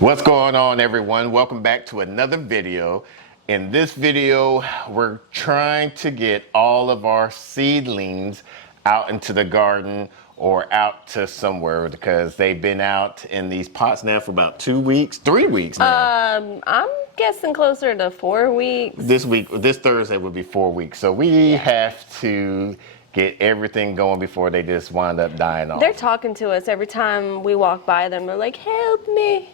What's going on, everyone? Welcome back to another video. In this video, we're trying to get all of our seedlings out into the garden or out to somewhere because they've been out in these pots now for about 2 weeks, 3 weeks now. I'm guessing closer to 4 weeks. This Thursday would be 4 weeks. So we have to get everything going before they just wind up dying off. They're talking to us every time we walk by them. They're like, help me.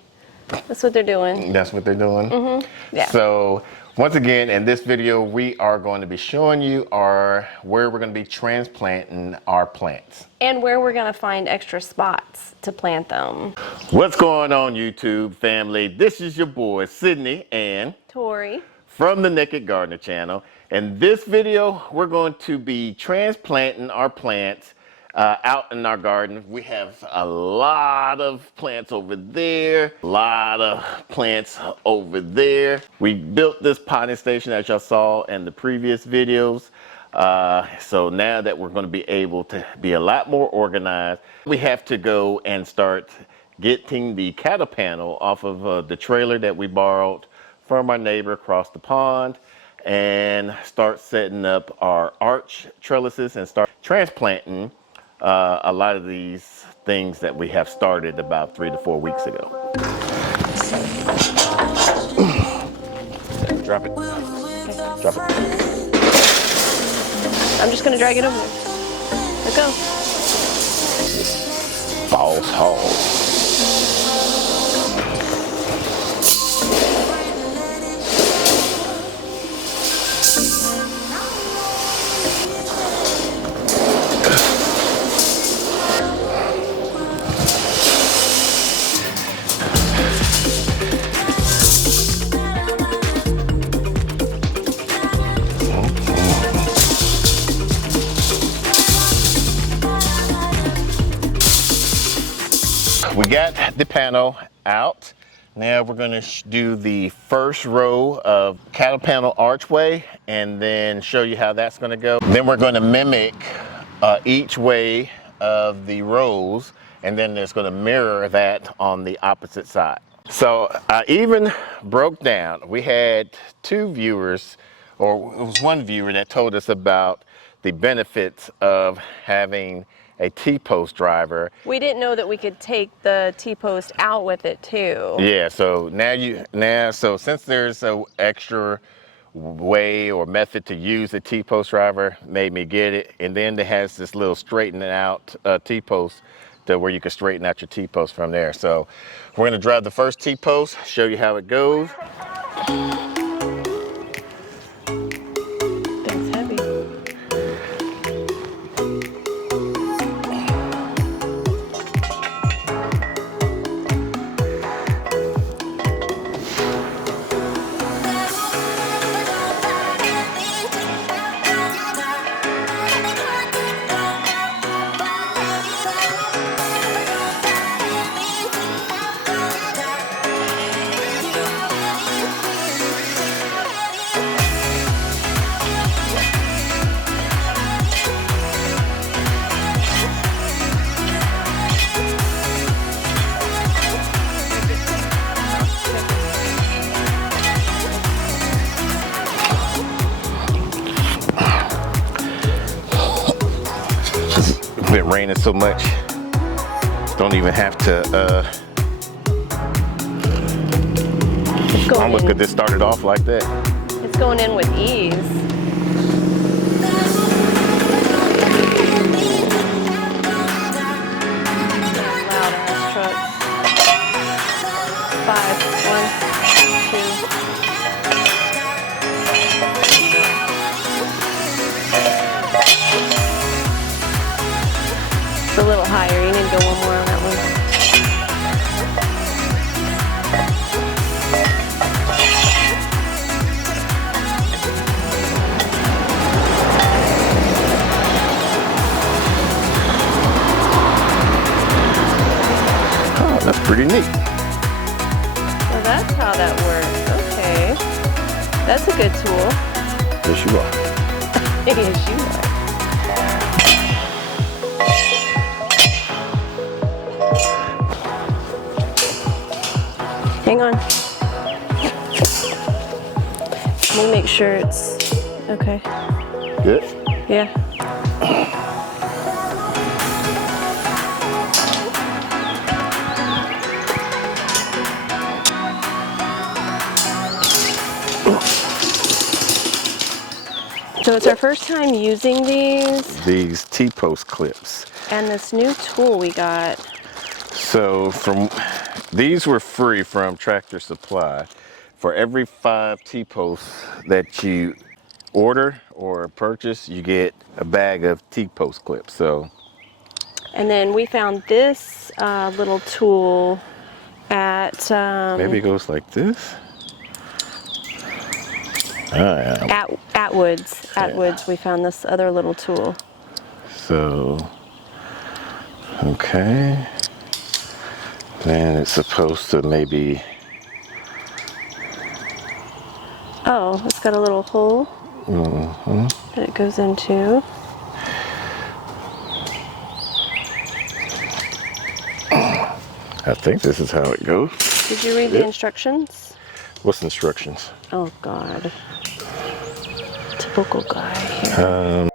That's what they're doing. That's what they're doing? Mm-hmm. Yeah. So once again, in this video, we are going to be showing you where we're going to be transplanting our plants. And where we're going to find extra spots to plant them. What's going on, YouTube family? This is your boy, Sydney and Tori from the Naked Gardener channel. In this video, we're going to be transplanting our plants out in our garden. We have a lot of plants over there, a lot of plants over there. We built this potting station as y'all saw in the previous videos. So now that we're going to be able to be a lot more organized, we have to go and start getting the cattle panel off of the trailer that we borrowed from our neighbor across the pond and start setting up our arch trellises and start transplanting a lot of these things that we have started about 3 to 4 weeks ago. Drop it. Okay. Drop it. I'm just going to drag it over there. Let's go. False hog. We got the panel out. Now we're going to do the first row of cattle panel archway and then show you how that's going to go. Then we're going to mimic each way of the rows, and then it's going to mirror that on the opposite side. So I even broke down. We had 2 viewers, or it was 1 viewer that told us about the benefits of having a T-post driver. We didn't know that we could take the T-post out with it too. Yeah, so so since there's an extra way or method to use the T-post driver, made me get it. And then it has this little straightening out T-post to where you can straighten out your T-post from there. So we're gonna drive the first T-post, show you how it goes. Thing's heavy. It's been raining so much, don't even have to almost could just start it off like that. It's going in with ease. Loud ass truck. 5, 1, 2. It's a little higher. You need to go one more on that one. Oh, that's pretty neat. Well, that's how that works. Okay. That's a good tool. Yes, you are. Yes, you are. Hang on. Let me make sure it's okay. Good? Yeah. So it's our first time using These T-post clips. and this new tool we got. So these were free from Tractor Supply. For every 5 T-posts that you order or purchase, you get a bag of T-post clips. So, And then we found this little tool at maybe it goes like this. Yeah. at Woods. At Woods, we found this other little tool. So, okay. Then it's supposed to maybe. Oh, it's got a little hole that it goes into. I think this is how it goes. Did you read the instructions? What's instructions? Oh God. Typical guy here.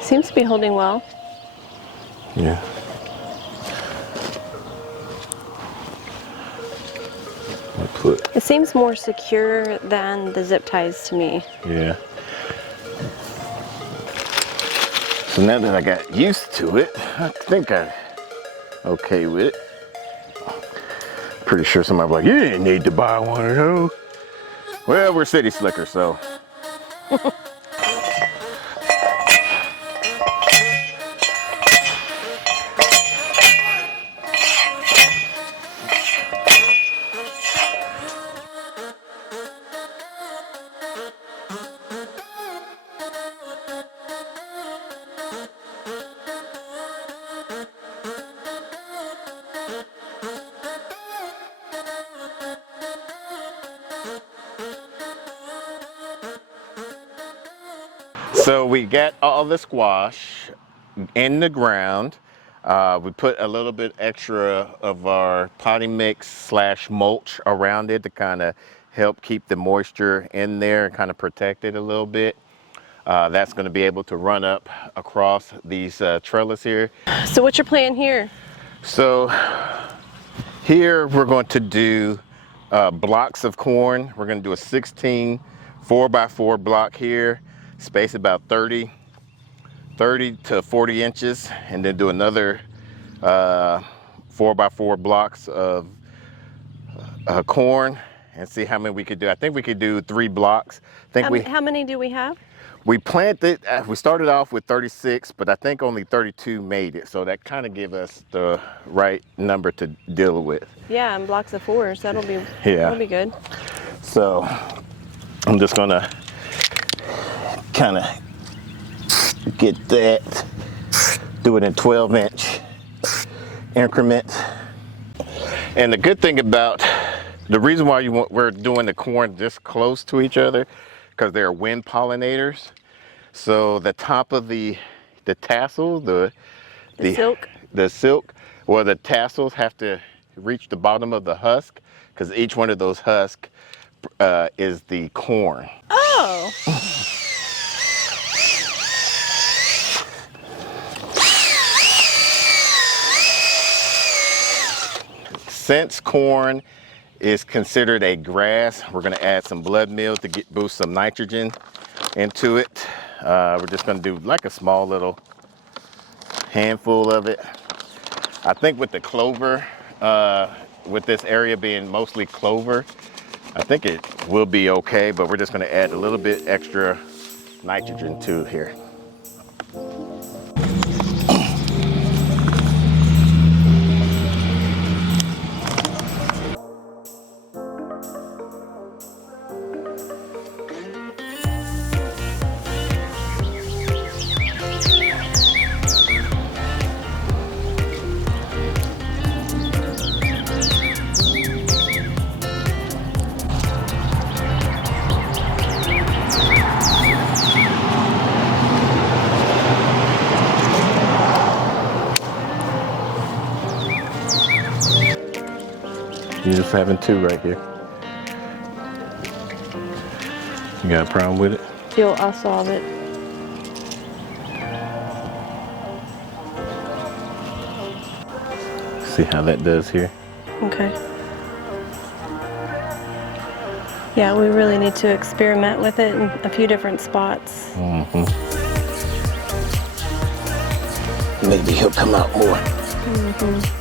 Seems to be holding well. Yeah. It seems more secure than the zip ties to me. Yeah. So now that I got used to it, I think I'm okay with it. Pretty sure somebody was like, you didn't need to buy one of those. Well, we're city slickers, so. So we got all the squash in the ground. We put a little bit extra of our potting mix / mulch around it to kind of help keep the moisture in there and kind of protect it a little bit. That's going to be able to run up across these trellis here. So what's your plan here? So here we're going to do blocks of corn. We're going to do a 16 4x4 block here, space about 30 to 40 inches, and then do another 4x4 blocks of corn and see how many we could do. I think we could do 3 blocks. How many do we have? We planted, we started off with 36, but I think only 32 made it. So that kind of gave us the right number to deal with. Yeah, and blocks of 4, so that'll be good. So I'm just gonna kind of get that, do it in 12-inch increments. And the good thing about, the reason why we're doing the corn this close to each other, because they're wind pollinators. So the top of the tassel, the silk, well, the tassels have to reach the bottom of the husk, because each one of those husks is the corn. Oh. Since corn is considered a grass, we're going to add some blood meal to boost some nitrogen into it. We're just going to do like a small little handful of it. I think with the clover, with this area being mostly clover, I think it will be okay, but we're just going to add a little bit extra nitrogen to here. You're just having two right here. You got a problem with it? I'll solve it. See how that does here? Okay. Yeah, we really need to experiment with it in a few different spots. Mm-hmm. Maybe he'll come out more. Mm-hmm.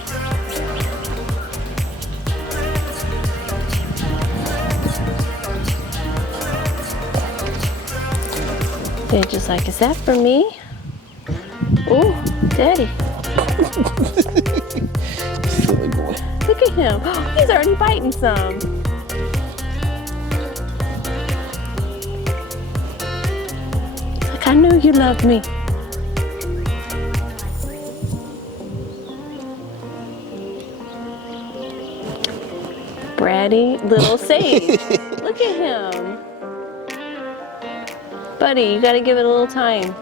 They're just like, is that for me? Ooh, Daddy. Silly boy. Look at him. He's already biting some. Like, I knew you loved me. Bratty little Sage. Look at him. Buddy, you gotta give it a little time.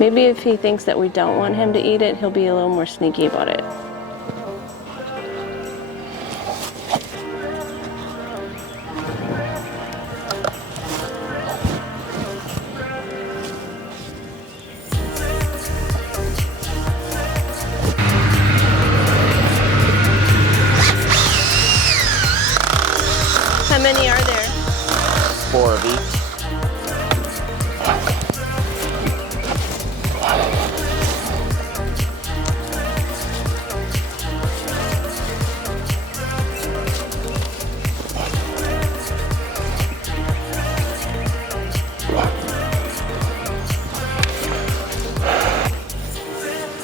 Maybe if he thinks that we don't want him to eat it, he'll be a little more sneaky about it. How many are there? 4 of each.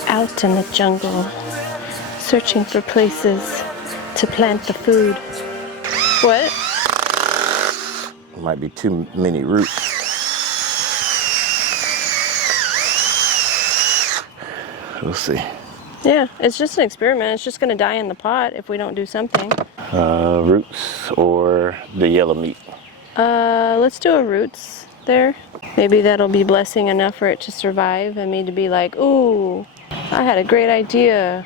Out in the jungle, searching for places to plant the food. What? Might be too many roots. We'll see. Yeah, it's just an experiment. It's just gonna die in the pot if we don't do something. Roots or the yellow meat. Let's do a roots there. Maybe that'll be blessing enough for it to survive and me to be like, ooh, I had a great idea.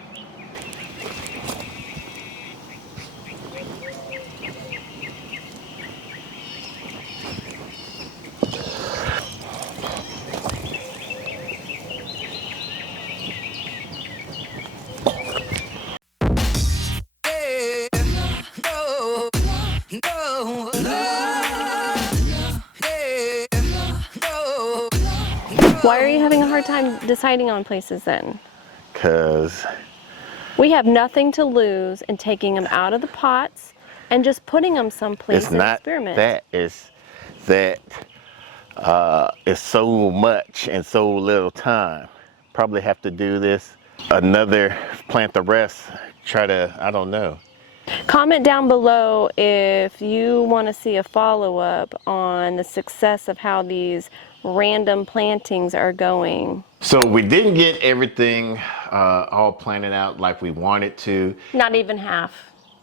Why are you having a hard time deciding on places then? Because We have nothing to lose in taking them out of the pots and just putting them someplace it's and not experiment. that. It's that it's so much and so little time. Probably have to do this. Another, plant the rest. Try to, I don't know. Comment down below if you want to see a follow-up on the success of how these random plantings are going. So we didn't get everything all planted out like we wanted to. Not even half.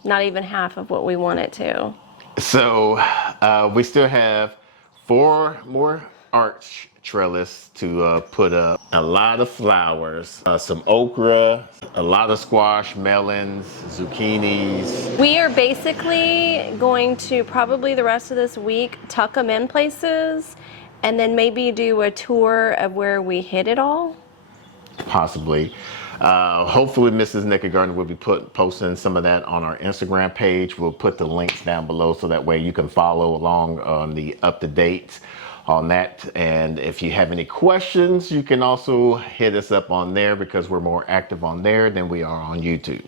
Not even half of what we want it to. So we still have 4 more arch trellis to put up. A lot of flowers, some okra, a lot of squash, melons, zucchinis. We are basically going to probably the rest of this week tuck them in places and then maybe do a tour of where we hid it all. Possibly. Hopefully Mrs. Naked Garden will be posting some of that on our Instagram page. We'll put the links down below so that way you can follow along on the up-to-date on that. And if you have any questions, you can also hit us up on there because we're more active on there than we are on YouTube.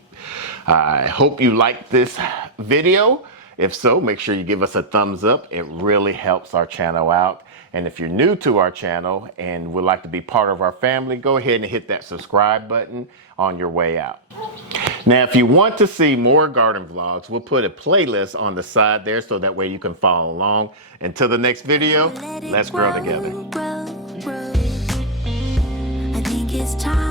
I hope you liked this video. If so, make sure you give us a thumbs up. It really helps our channel out. And if you're new to our channel and would like to be part of our family, go ahead and hit that subscribe button on your way out. Now, if you want to see more garden vlogs, we'll put a playlist on the side there so that way you can follow along. Until the next video, let's grow together. I think it's time.